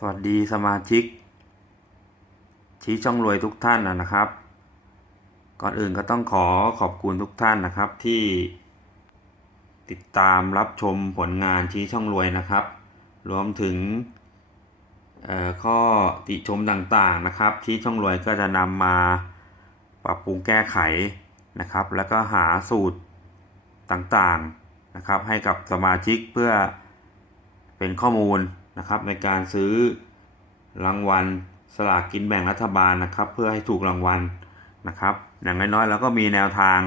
สวัสดีสมาชิก ชี้ช่องรวยทุกท่านนะครับ ก่อนอื่นก็ต้องขอขอบคุณทุกท่านนะครับที่ติดตามรับชมผลงานชี้ช่องรวยนะครับ รวมถึงข้อติชมต่างๆนะครับ ชี้ช่องรวยก็จะนำมาปรับปรุงแก้ไขนะครับ แล้วก็หาสูตรต่างๆนะครับ ให้กับสมาชิกเพื่อเป็นข้อมูล นะครับในการซื้อรางวัลสลากกินแบ่งรัฐบาลนะครับ เพื่อให้ถูกรางวัลนะครับ อย่างน้อยๆเราก็มีแนวทาง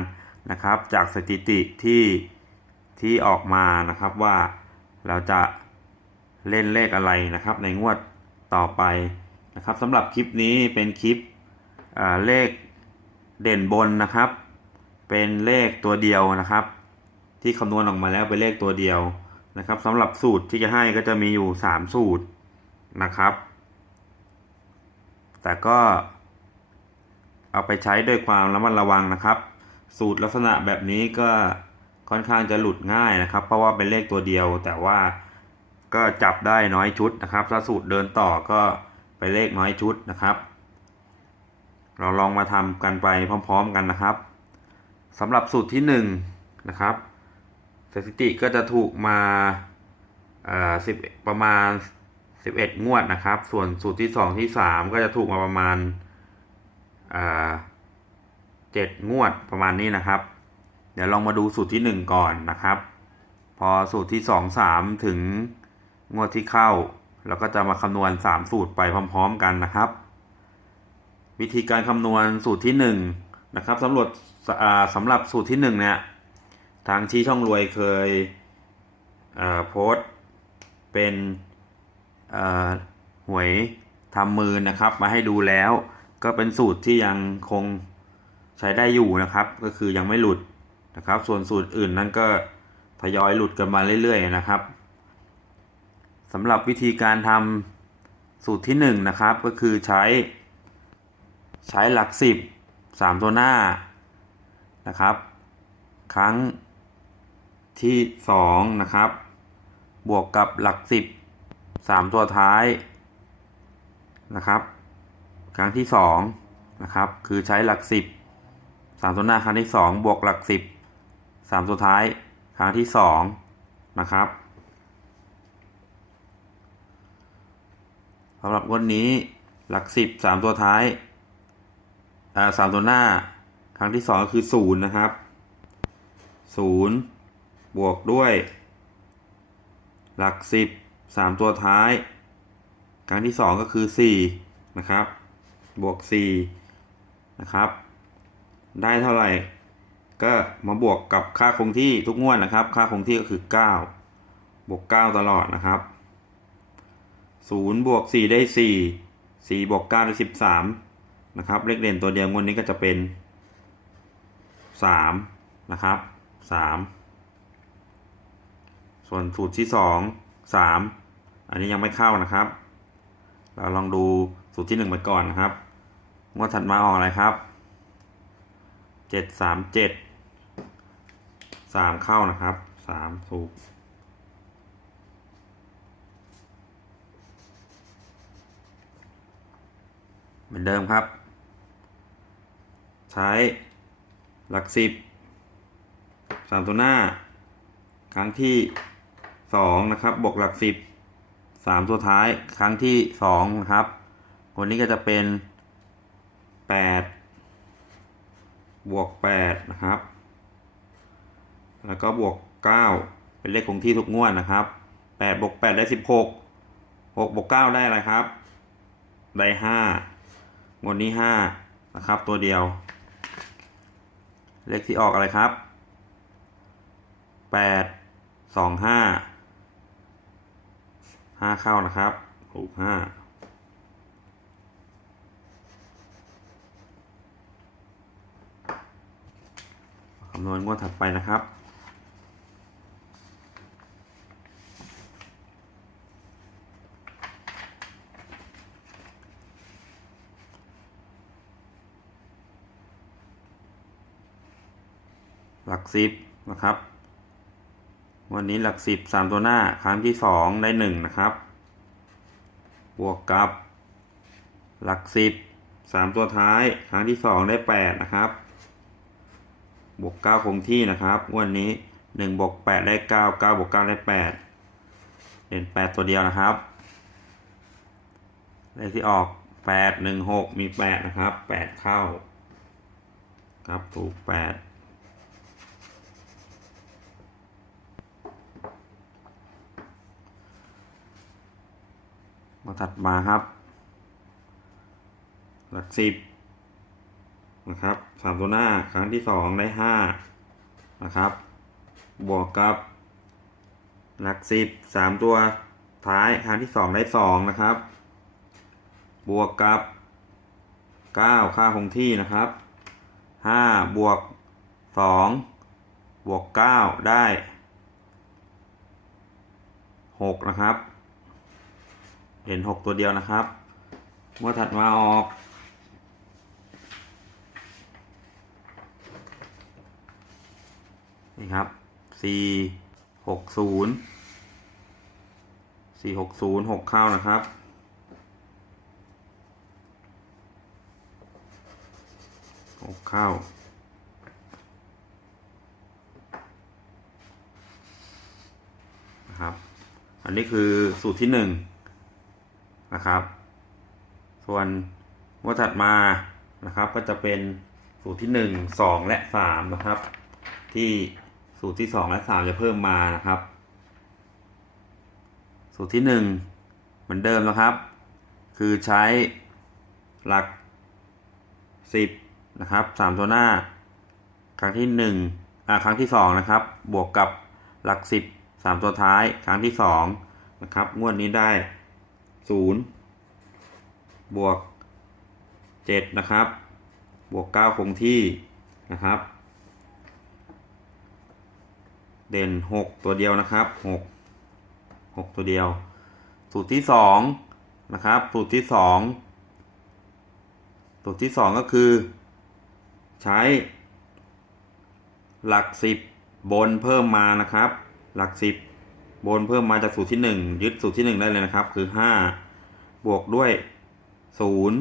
นะครับ จากสถิติที่ที่ออกมานะครับว่าเราจะเล่นเลขอะไรนะครับ ในงวดต่อไปนะครับสำหรับคลิปนี้เป็นคลิปเลขเด่นบนนะครับ เป็นเลขตัวเดียวนะครับ ที่คำนวณออกมาแล้วเป็นเลขตัวเดียว นะครับสำหรับสูตรที่จะให้ก็จะมีอยู่ 3 สูตรนะครับ แต่ก็เอาไปใช้ด้วยความระมัดระวังนะครับ สูตรลักษณะแบบนี้ก็ค่อนข้างจะหลุดง่ายนะครับ เพราะว่าเป็นเลขตัวเดียว แต่ว่าก็จับได้น้อยชุดนะครับ ถ้าสูตรเดินต่อก็ไปเลขน้อยชุดนะครับ เราลองมาทำกันไปพร้อม ๆ กันนะครับสำหรับสูตรที่1นงนะครับ สถิติก็จะถูกมาสิบประมาณ 11 งวดนะครับ ส่วนสูตรที่ 2 ที่ 3 ก็จะถูกมาประมาณเจ็ดงวดประมาณนี้นะครับ เดี๋ยวลองมาดูสูตรที่ 1 ก่อนนะครับ พอสูตรที่ 2 3 ถึงงวดที่เข้าเราก็จะมาคำนวณ 3 สูตรไปพร้อม ๆ กันนะครับ วิธีการคำนวณสูตรที่1นะครับสำรวจอสำหรับสูตรที่1เนี่ย ทางชี้ช่องรวยเคยเโพสเป็นหวยทำมือนะครับ มาให้ดูแล้ว ก็เป็นสูตรที่ยังคงใช้ได้อยู่นะครับ ก็คือยังไม่หลุดนะครับ ส่วนสูตรอื่นนั้นก็ทยอยหลุดกันมาเรื่อยๆนะครับสำหรับวิธีการทำสูตรที่1นงนะครับ ก็คือใช้ใช้หลักสิบสามตัวหน้านะครับ ครั้ง ที่สองนะครับ บวกกับหลักสิบสามตัวท้ายนะครับ ครั้งที่สองนะครับ คือใช้หลักสิบสามตัวหน้าครั้งที่สองบวกหลักสิบสามตัวท้าย ครั้งที่สองนะครับสำหรับวันนี้หลักสิบสามตัวท้ายสามตัวหน้า ครั้งที่สองก็คือศูนย์นะครับศูนย์ บวกด้วย หลักสิบสามตัวท้าย ครั้งที่สองก็คือสี่นะครับ บวกสี่นะครับ ได้เท่าไหร่ ก็มาบวกกับค่าคงที่ทุกงวดนะครับ ค่าคงที่ก็คือเก้าบวกเก้าตลอดนะครับศูนย์บวกสี่ได้สี่สี่บวกเก้าได้สิบสามนะครับ เลขเด่นตัวเดียวงวดนี้ก็จะเป็นสามนะครับสาม ส่วนสูตรที่สองสามอันนี้ยังไม่เข้านะครับ เราลองดูสูตรที่หนึ่งไปก่อนนะครับงวดถัดมาออกอะไรครับเจ็ดสามเจ็ดสามเข้านะครับสามสูตรเหมือนเดิมครับ ใช้หลักสิบสามตัวหน้า ครั้งที่ สองนะครับบวกหลักสิบสามตัวท้ายครั้งที่สองนะครับคนนี้ก็จะเป็นแปดบวกแปดนะครับ แล้วก็บวกเก้าเป็นเลขคงที่ทุกงวดนะครับแปดบวกแปดได้สิบหกหกบวกเก้าได้อะไรครับ ได้ห้างวดนี้ห้านะครับ ตัวเดียว เลขที่ออกอะไรครับแปดสอง ห้าเข้านะครับถูกห้าคำนวณงวดถัดไปนะครับหลักสิบนะครับ วันนี้หลักสิบสามตัวหน้าครั้งที่สองได้หนึ่งนะครับ บวกกับ หลักสิบสามตัวท้ายครั้งที่สองได้แปดนะครับ บวกเก้าคงที่นะครับวันนี้หนึ่งบวกแปดได้เก้าเก้าบวกเก้าได้แปดเด่นแปดตัวเดียวนะครับเลขที่ออกแปดหนึ่งหกมีแปดนะครับแปดเข้า ครับถูกแปด มาถัดมาครับ หลักสิบนะครับสามตัวหน้าครั้งที่สองได้ห้านะครับ บวกกับ หลักสิบสามตัวท้ายครั้งที่สองได้สองนะครับ บวกกับเก้าค่าคงที่นะครับห้าบวกสองบวกเก้าได้หกนะครับ เห็นหกตัวเดียวนะครับเมื่อถัดมาออกนี่ครับสี่หกศูนย์สี่หกศูนย์หกเข้านะครับหกเข้านะครับ อันนี้คือสูตรที่หนึ่ง นะครับ ส่วนงวดถัดมานะครับ ก็จะเป็นสูตรที่หนึ่งสองและสามนะครับ ที่สูตรที่สองและสามจะเพิ่มมานะครับ สูตรที่หนึ่งเหมือนเดิมนะครับ คือใช้หลักสิบนะครับสามตัวหน้า ครั้งที่หนึ่งอ่า ครั้งที่สองนะครับ บวกกับหลักสิบสามตัวท้าย ครั้งที่สองนะครับ งวดนี้ได้ ศูนย์บวกเจ็ดนะครับ บวกเก้าคงที่นะครับ เด่นหกตัวเดียวนะครับหกหกตัวเดียว สูตรที่สองนะครับ สูตรที่สองสูตรที่สองก็คือ ใช้ หลักสิบบนเพิ่มมานะครับ หลักสิบบนเพิ่มมาจากสูตรที่หนึ่งยึดสูตรที่หนึ่งได้เลยนะครับ คือห้า บวกด้วยศูนย์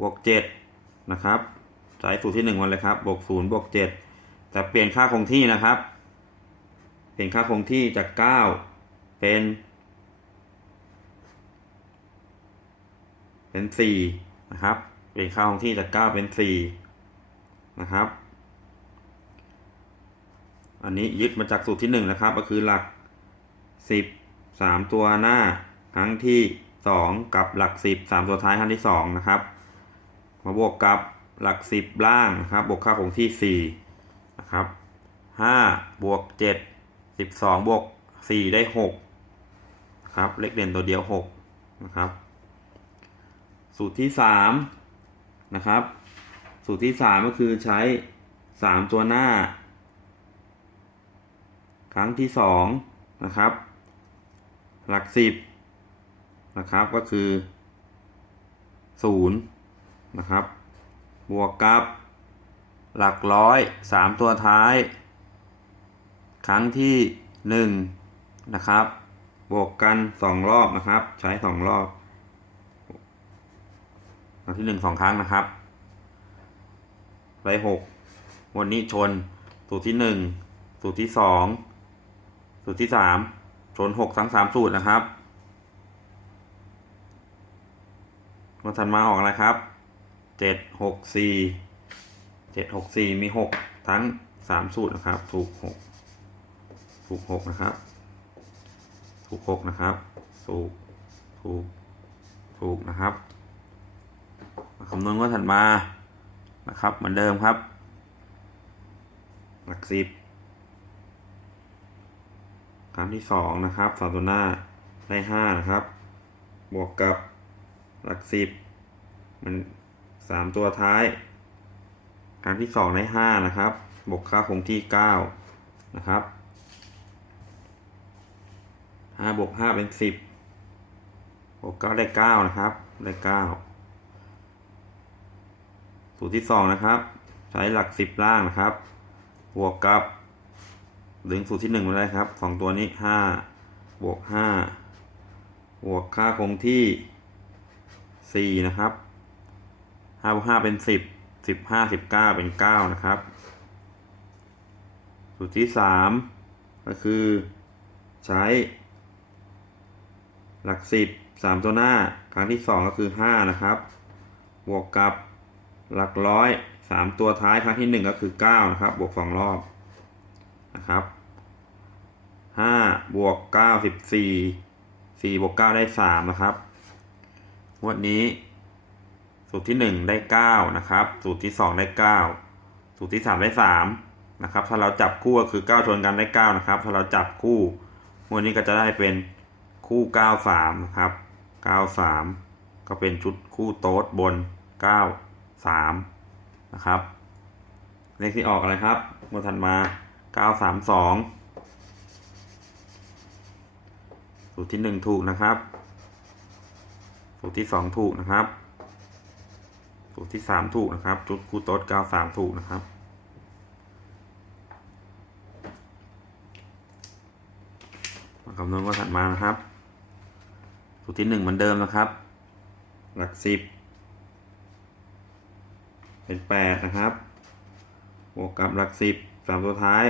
บวกเจ็ดนะครับ ใช้สูตรที่หนึ่งมาเลยครับ บวกศูนย์บวกเจ็ดแต่เปลี่ยนค่าคงที่นะครับ เปลี่ยนค่าคงที่จากเก้าเป็น เป็นสี่นะครับ เปลี่ยนค่าคงที่จากเก้าเป็นสี่นะครับ อันนี้ยึดมาจากสูตรที่หนึ่งนะครับ ก็คือหลักสิบสามตัวหน้าครั้งที่ สองกับหลักสิบสามตัวท้ายครั้งที่สองนะครับ มาบวกกับหลักสิบล่างนะครับ บวกค่าคงที่สี่นะครับห้าบวกเจ็ดสิบสองบวกสี่ได้หกครับ เลขเด่นตัวเดียวหกนะครับ สูตรที่สามนะครับ สูตรที่สามก็คือใช้สามตัวหน้า ครั้งที่สองนะครับ หลักสิบ นะครับก็คือศูนย์นะครับบวกกับ หลักร้อยสามตัวท้าย ครั้งที่หนึ่งนะครับบวกกันสองรอบนะครับ ใช้สองรอบครั้งที่หนึ่งสองครั้งนะครับไปหกวันนี้ชนสูตรที่หนึ่งสูตรที่สองสูตรที่สามชนหกทั้งสามสูตรนะครับ มาทันมาออกแล้วครับเจ็ดหกสี่เจ็ดหกสี่มีหกทั้งสามสูตรนะครับ ถูกหกถูกหกนะครับ ถูกหกนะครับ ถูก ถูก ถูกนะครับคำนวณว่าถัดมานะครับ เหมือนเดิมครับ หลักสิบครั้งที่สองนะครับสามตัวหน้าได้ห้านะครับ บวกกับ หลักสิบมันสามตัวท้าย ครั้งที่สองได้ห้านะครับ บวกค่าคงที่เก้านะครับห้าบวกห้าเป็นสิบบวกเก้าได้เก้านะครับ ได้เก้าสูตรที่สองนะครับ ใช้หลักสิบล่างนะครับ บวกกับดึงสูตรที่หนึ่งมาได้ครับสองตัวนี้ห้าบวกห้าบวกค่าคงที่ สี่นะครับห้าบวกห้าเป็นสิบสิบห้าสิบเก้าเป็นเก้านะครับ สูตรที่สามก็คือใช้ หลักสิบสามตัวหน้า ครั้งที่สองก็คือห้านะครับ บวกกับหลักร้อยสามตัวท้ายครั้งที่หนึ่งก็คือเก้านะครับ บวกสองรอบนะครับห้าบวกเก้าสิบสี่สี่บวกเก้าได้สามนะครับ งวดนี้ สูตรที่หนึ่งได้เก้านะครับ สูตรที่สองได้เก้าสูตรที่สามได้สามนะครับ ถ้าเราจับคู่ก็คือเก้าชนกันได้เก้านะครับ ถ้าเราจับคู่งวดนี้ก็จะได้เป็นคู่เก้าสามนะครับเก้าสามก็เป็นชุดคู่โต๊ดบนเก้าสามนะครับ เลขที่ออกอะไรครับงวดถัดมาเก้าสามสองสูตรที่หนึ่งถูกนะครับ สูตรที่สองถูกนะครับ สูตรที่สามถูกนะครับ จุดคูโต๊ดเก้าสามถูกนะครับ มาคำนวณว่าถัดมานะครับ สูตรที่หนึ่งเหมือนเดิมนะครับ หลักสิบ เป็นแปดนะครับ บวกกับหลักสิบสามตัวท้าย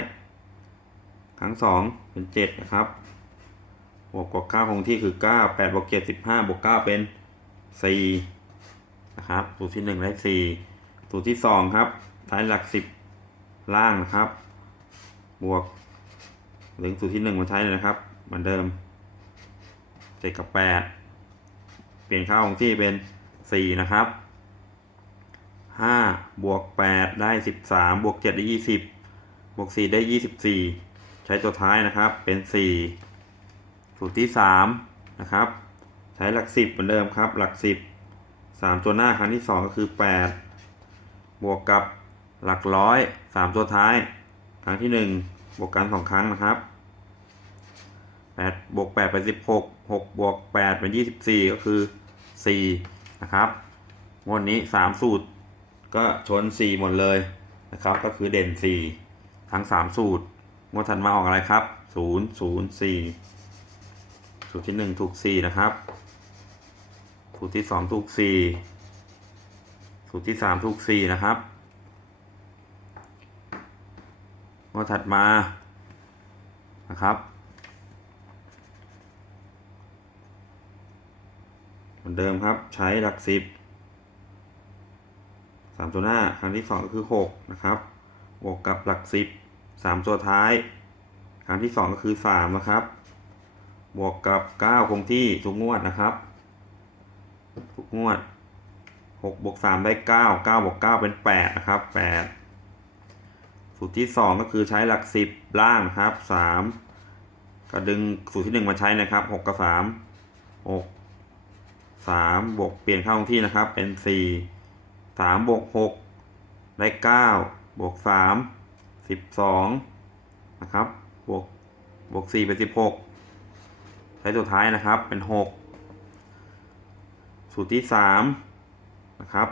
ครั้งสองเป็นเจ็ดนะครับบวกกับเก้าคงที่คือเก้าแปดบวกเจ็ดสิบห้าบวกเก้าเป็น สี่นะครับสูตรที่หนึ่งได้สี่สูตรที่สองครับท้ายหลักสิบล่างนะครับ บวกหรือสูตรที่หนึ่งมาใช้เลยนะครับ เหมือนเดิมเจ็ดกับแปดเปลี่ยนค่าคงที่เป็นสี่นะครับห้าบวกแปดได้สิบสามบวกเจ็ดได้ยี่สิบบวกสี่ได้ยี่สิบสี่ใช้ตัวท้ายนะครับเป็นสี่สูตรที่สามนะครับ ใช้หลักสิบเหมือนเดิมครับ หลักสิบสามตัวหน้าครั้งที่สองก็คือแปดบวกกับหลักร้อยสามตัวท้าย ครั้งที่หนึ่งบวกกันสองครั้งนะครับแปดบวกแปดเป็นสิบหกหกบวกแปดเป็นยี่สิบสี่ก็คือสี่นะครับงวดนี้สามสูตรก็ชนสี่หมดเลยนะครับ ก็คือเด่นสี่ทั้งสามสูตรงวดถัดมาออกอะไรครับศูนย์ศูนย์สี่สูตรที่หนึ่งถูกสี่นะครับ สูตรที่สองถูกสี่สูตรที่สามถูกสี่นะครับงวดถัดมานะครับ เหมือนเดิมครับใช้หลักสิบสามตัวหน้าครั้งที่สองก็คือหกนะครับบวกกับหลักสิบสามตัวท้าย ครั้งที่สองก็คือสามนะครับ บวกกับเก้าคงที่ทุกงวดนะครับ ทุกงวดหกบวกสามได้เก้าเก้าบวกเก้าเป็นแปดนะครับแปดสูตรที่สองก็คือใช้หลักสิบล่างนะครับสามก็ดึงสูตรที่หนึ่งมาใช้นะครับหกกับสามหกสามบวกเปลี่ยนเข้าคงที่นะครับเป็นสี่สามบวกหกได้เก้าบวกสามสิบสองนะครับบวกบวกสี่เป็นสิบหกใช้ตัวท้ายนะครับเป็นหก สูตรที่สามนะครับ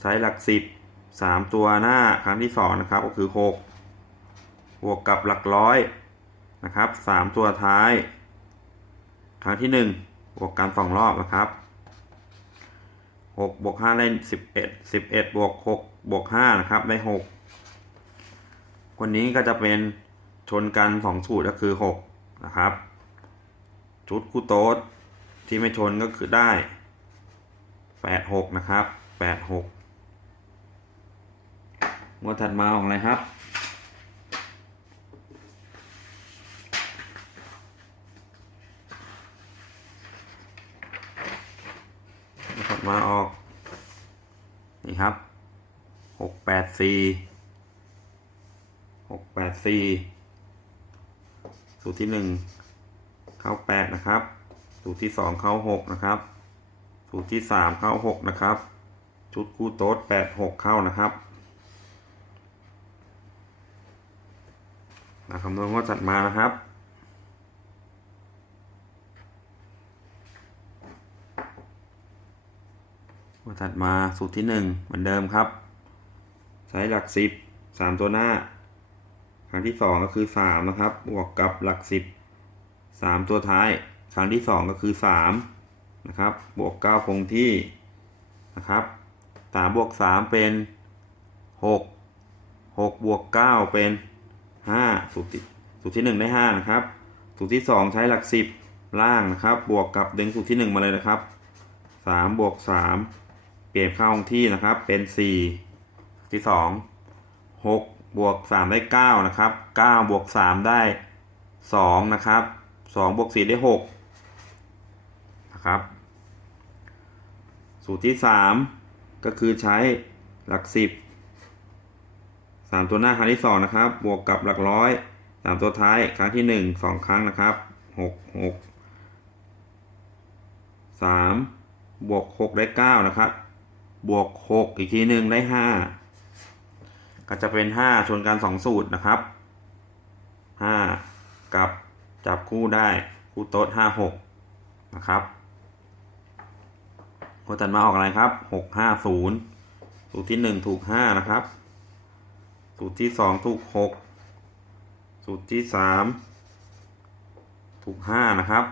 ใช้หลักสิบสามตัวหน้าครั้งที่สองนะครับก็คือหกบวกกับหลักร้อยนะครับสามตัวท้าย ครั้งที่หนึ่งบวกกันสองรอบนะครับหกบวกห้าได้สิบเอ็ดสิบเอ็ดบวกหกบวกห้านะครับได้หกคนนี้ก็จะเป็นชนกันสองสูตรก็คือหกนะครับ ชุดคู่โต๊ดที่ไม่ชนก็คือได้ แปดหกนะครับแปดหกงวดถัดมาของอะไรครับถัดมาออก นี่ครับหกแปดสี่หกแปดสี่สูตรที่หนึ่งเข้าแปดนะครับ สูตรที่สองเข้าหกนะครับ สูตรที่สามเข้าหกนะครับ ชุดคู่โต๊ดแปดหกเข้านะครับมาคำนวณงวดจัดมานะครับงวดถัดมาสูตรที่หนึ่งเหมือนเดิมครับ ใช้หลักสิบสามตัวหน้า ครั้งที่สองก็คือสามนะครับ บวกกับหลักสิบสามตัวท้าย ครั้งที่สองก็คือสาม นะครับ บวกเก้าคงที่นะครับสามบวกสามเป็นหกหกบวกเก้าเป็นห้าสูตรที่สูตรที่หนึ่งได้ห้านะครับ สูตรที่สองใช้หลักสิบล่างนะครับ บวกกับดึงสูตรที่หนึ่งมาเลยนะครับสามบวกสามเปลี่ยนค่าคงที่นะครับ เป็นสี่ที่สองหกบวกสามได้เก้านะครับเก้าบวกสามได้สองนะครับสองบวกสี่ได้หกนะครับ สูตรที่สามก็คือใช้หลักสิบสามตัวหน้าครั้งที่สองนะครับ บวกกับหลักร้อยสามตัวท้ายครั้งที่หนึ่งสองครั้งนะครับหกหกสามบวกหกได้เก้านะครับ บวกหกอีกทีหนึ่งได้ห้าก็จะเป็นห้าชนกันสองสูตรนะครับห้ากับจับคู่ได้ คู่โต๊ดห้าหกนะครับ หัวตัดมาออกอะไรครับหกห้าศูนย์สูตรที่หนึ่งถูกห้านะครับ สูตรที่สองถูกหกสูตรที่สามถูกห้านะครับ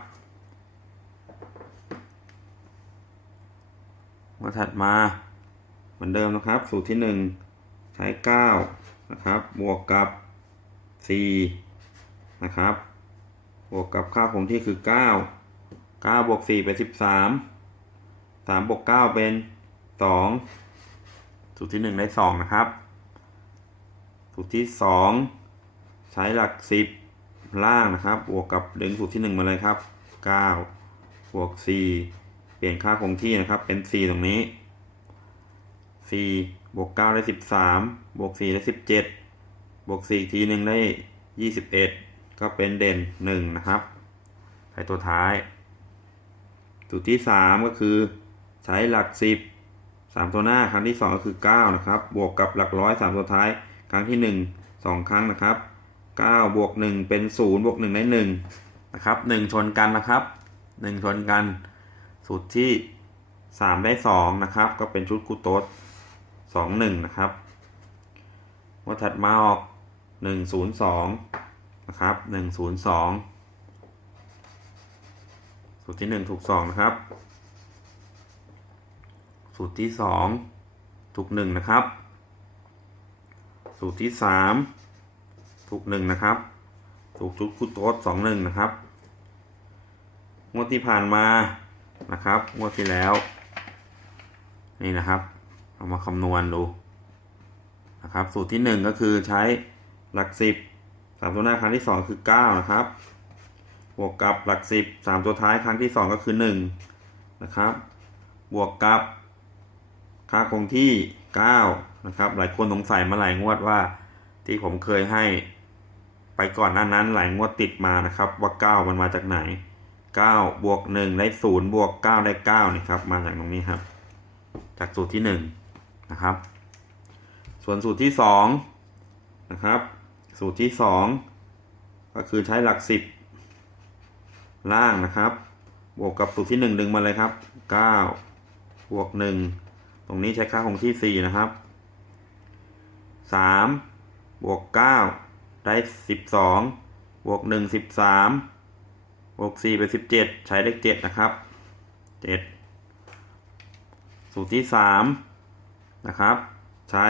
หัวถัดมา เหมือนเดิมนะครับ สูตรที่หนึ่งใช้เก้านะครับ บวกกับสี่นะครับ บวกกับค่าคงที่คือเก้าเก้าบวกสี่เป็นสิบสาม สามบวกเก้าเป็นสองสูตรที่หนึ่งได้สองนะครับ สูตรที่สองใช้หลักสิบล่างนะครับ บวกกับดึงสูตรที่หนึ่งมาเลยครับเก้าบวกสี่เปลี่ยนค่าคงที่นะครับ เป็นสี่ตรงนี้สี่บวกเก้าได้สิบสามบวกสี่ได้สิบเจ็ดบวกสี่ทีหนึ่งได้ยี่สิบเอ็ดก็เป็นเด่นหนึ่งนะครับใช้ตัวท้ายสูตรที่สามก็คือ ใช้หลักสิบสามตัวหน้าครั้งที่สองก็คือเก้านะครับ บวกกับหลักร้อยสามตัวท้าย ครั้งที่หนึ่งสองครั้งนะครับเก้าบวกหนึ่งเป็นศูนย์บวกหนึ่งได้หนึ่งนะครับหนึ่งชนกันนะครับหนึ่งชนกัน สูตรที่สามได้สองนะครับ ก็เป็นชุดคูโต๊ดสองหนึ่งนะครับว่าถัดมาออกหนึ่งศูนย์สองนะครับหนึ่งศูนย์สองสูตรที่หนึ่งถูกสองนะครับ สูตรที่สองถูกหนึ่งนะครับ สูตรที่สามถูกหนึ่งนะครับ ถูกชุดคูโต๊ดสองหนึ่งนะครับ งวดที่ผ่านมานะครับ งวดที่แล้ว นี่นะครับ เอามาคำนวณดูนะครับ สูตรที่หนึ่งก็คือใช้หลักสิบสามตัวหน้าครั้งที่สองคือเก้านะครับ บวกกับหลักสิบสามตัวท้ายครั้งที่สองก็คือหนึ่งนะครับ บวกกับาคงที่ 9 นะครับ หลายคนสงสัยมาหลายงวดว่า ที่ผมเคยให้ไปก่อนหน้านั้นหลายงวดติดมานะครับ ว่า 9 มันมาจากไหน 9 บวก 1 ได้0บวก 9 ได้9นี่ครับ มาจากตรงนี้ครับ จากสูตรที่ 1 นะครับ ส่วนสูตรที่ 2 นะครับ สูตรที่ 2 ก็คือใช้หลัก 10 ล่างนะครับ บวกกับสูตรที่ 1 ดึงมาเลยครับ 9 บวก 1 ตรงนี้ใช้ค่าคงที่ 4 นะครับ 3 บวก 9 ได้ 12 บวก 1 13 บวก 4 เป็น 17 ใช้เลข 7 นะครับ 7 สูตรที่ 3 นะครับ ใช้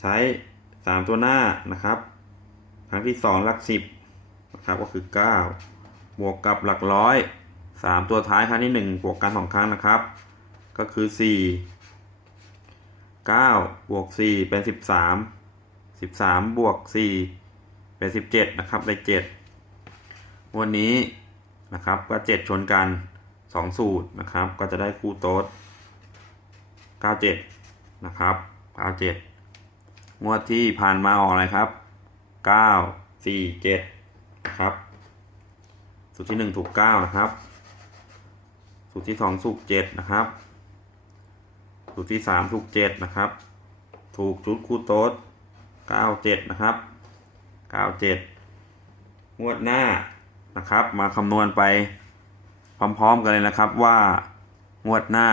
ใช้ 3 ตัวหน้านะครับ ครั้งที่ 2 หลัก 10 นะครับ ก็คือ 9 บวกกับหลักร้อย สามตัวท้ายครั้งที่หนึ่งบวกกันสองครั้งนะครับ ก็คือสี่เก้าบวกสี่เป็นสิบสามสิบสามบวกสี่เป็นสิบเจ็ดนะครับได้เจ็ดวันนี้นะครับก็เจ็ดชนกันสองสูตรนะครับ ก็จะได้คู่โต๊ดเก้าเจ็ดนะครับเก้าเจ็ดงวดที่ผ่านมาออกอะไรครับเก้าสี่เจ็ดนะครับสูตรที่หนึ่งถูกเก้านะครับ สูตรที่สองถูกเจ็ดนะครับ สูตรที่สามถูกเจ็ดนะครับ ถูกชุดคู่โต๊ดเก้าเจ็ดนะครับเก้าเจ็ดงวดหน้านะครับ มาคำนวณไปพร้อม ๆ กันเลยนะครับว่างวดหน้า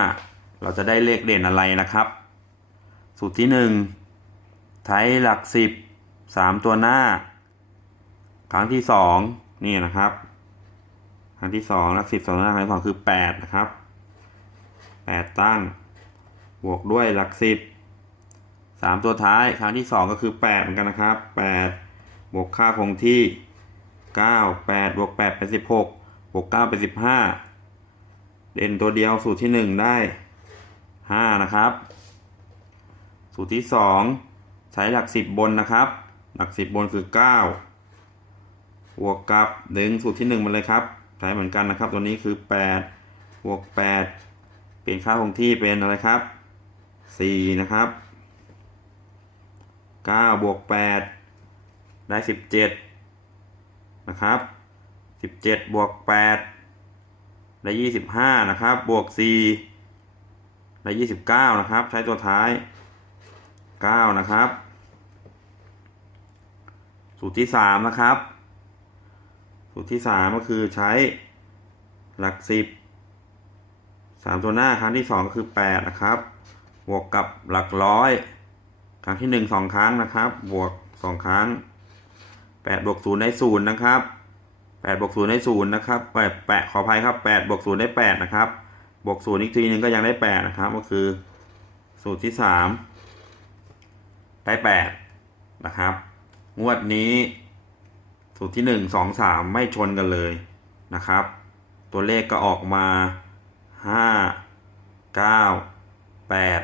เราจะได้เลขเด่นอะไรนะครับ สูตรที่หนึ่งใช้หลักสิบสามตัวหน้า ครั้งที่สองนี่นะครับ ครั้งที่สองหลักสิบสองหน้าครั้งที่สองคือแปดนะครับแปดตั้ง บวกด้วยหลักสิบสามตัวท้ายครั้งที่สองก็คือแปดเหมือนกันนะครับแปดบวกค่าคงที่เก้าแปดบวกแปดเป็นสิบหกบวกเก้าเป็นสิบห้าเด่นตัวเดียวสูตรที่หนึ่งได้ห้านะครับ สูตรที่สองใช้หลักสิบบนนะครับ หลักสิบบนคือเก้าบวกกับดึงสูตรที่หนึ่งมาเลยครับ ใช้เหมือนกันนะครับ ตัวนี้คือแปดบวกแปดเปลี่ยนค่าคงที่เป็นอะไรครับสี่นะครับเก้าบวกแปดได้สิบเจ็ดนะครับสิบเจ็ดบวกแปดได้ยี่สิบห้านะครับ บวกสี่ได้ยี่สิบเก้านะครับ ใช้ตัวท้ายเก้านะครับ สูตรที่สามนะครับ สูตรที่สามก็คือใช้หลักสิบสามตัวหน้าครั้งที่สองก็คือแปดนะครับ บวกกับหลักร้อย ครั้งที่หนึ่งสองครั้งนะครับ บวกสองครั้งแปดบวกศูนย์ได้ศูนย์นะครับแปดบวกศูนย์ได้ศูนย์นะครับแปดแปดขออภัยครับแปดบวกศูนย์ได้แปดนะครับ บวกศูนย์อีกทีหนึ่งก็ยังได้แปดนะครับ ก็คือสูตรที่สามได้แปดนะครับ งวดนี้ สูตรที่หนึ่งสองสามไม่ชนกันเลยนะครับ ตัวเลขก็ออกมาห้าเก้าแปด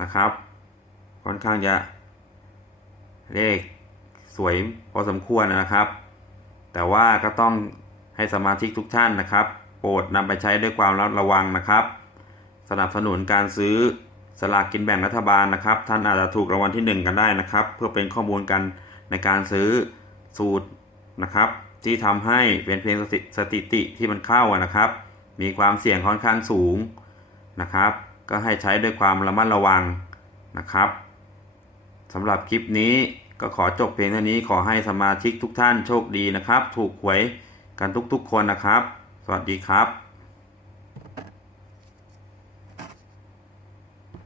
นะครับ ค่อนข้างจะเลขสวยพอสมควรนะครับ แต่ว่าก็ต้องให้สมาชิกทุกท่านนะครับ โปรดนำไปใช้ด้วยความระวังนะครับ สนับสนุนการซื้อสลากกินแบ่งรัฐบาลนะครับ ท่านอาจจะถูกรางวัลที่ 1 กันได้นะครับ เพื่อเป็นข้อมูลกันในการซื้อ สูตรนะครับ ที่ทำให้เป็นเพียงสถิติที่มันเข้านะครับ มีความเสี่ยงค่อนข้างสูงนะครับ ก็ให้ใช้ด้วยความระมัดระวังนะครับสำหรับคลิปนี้ก็ขอจบเพียงเท่านี้ขอให้สมาชิกทุกท่านโชคดีนะครับ ถูกหวยกันทุกๆคนนะครับ สวัสดีครับ